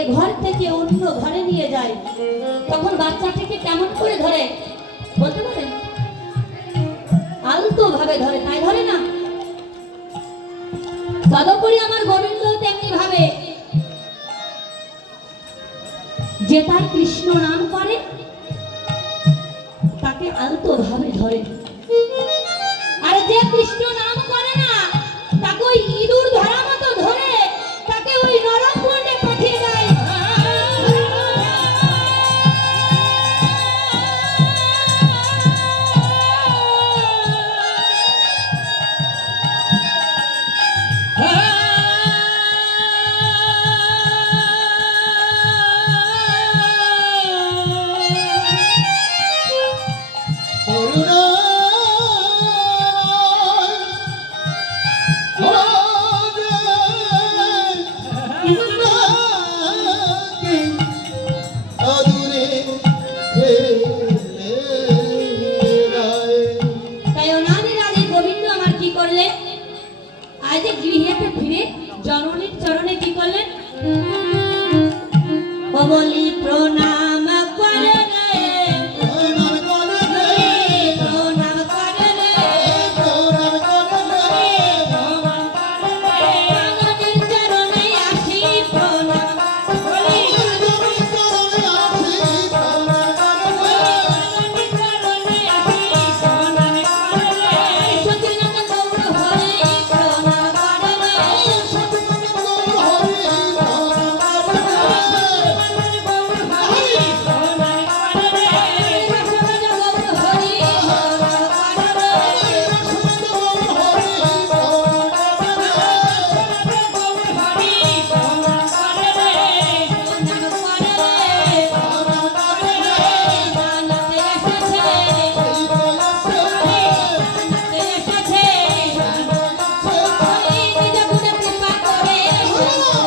এ ঘর থেকে অন্য ঘরে নিয়ে যায়। তখন বাচ্চাটাকে কেমন করে ধরে? বলতে পারেন আলতো ভাবে ধরে। তাই ধরে না? তদুপরি আমার গোবিন্দ তেমনি ভাবে। যে তার কৃষ্ণ নাম করে, তাকে আলতো ভাবে ধরে। আর যে কৃষ্ণ নাম ফিরে জননীর চরণে কি করলেন? ও বলি প্রণাম। Oh,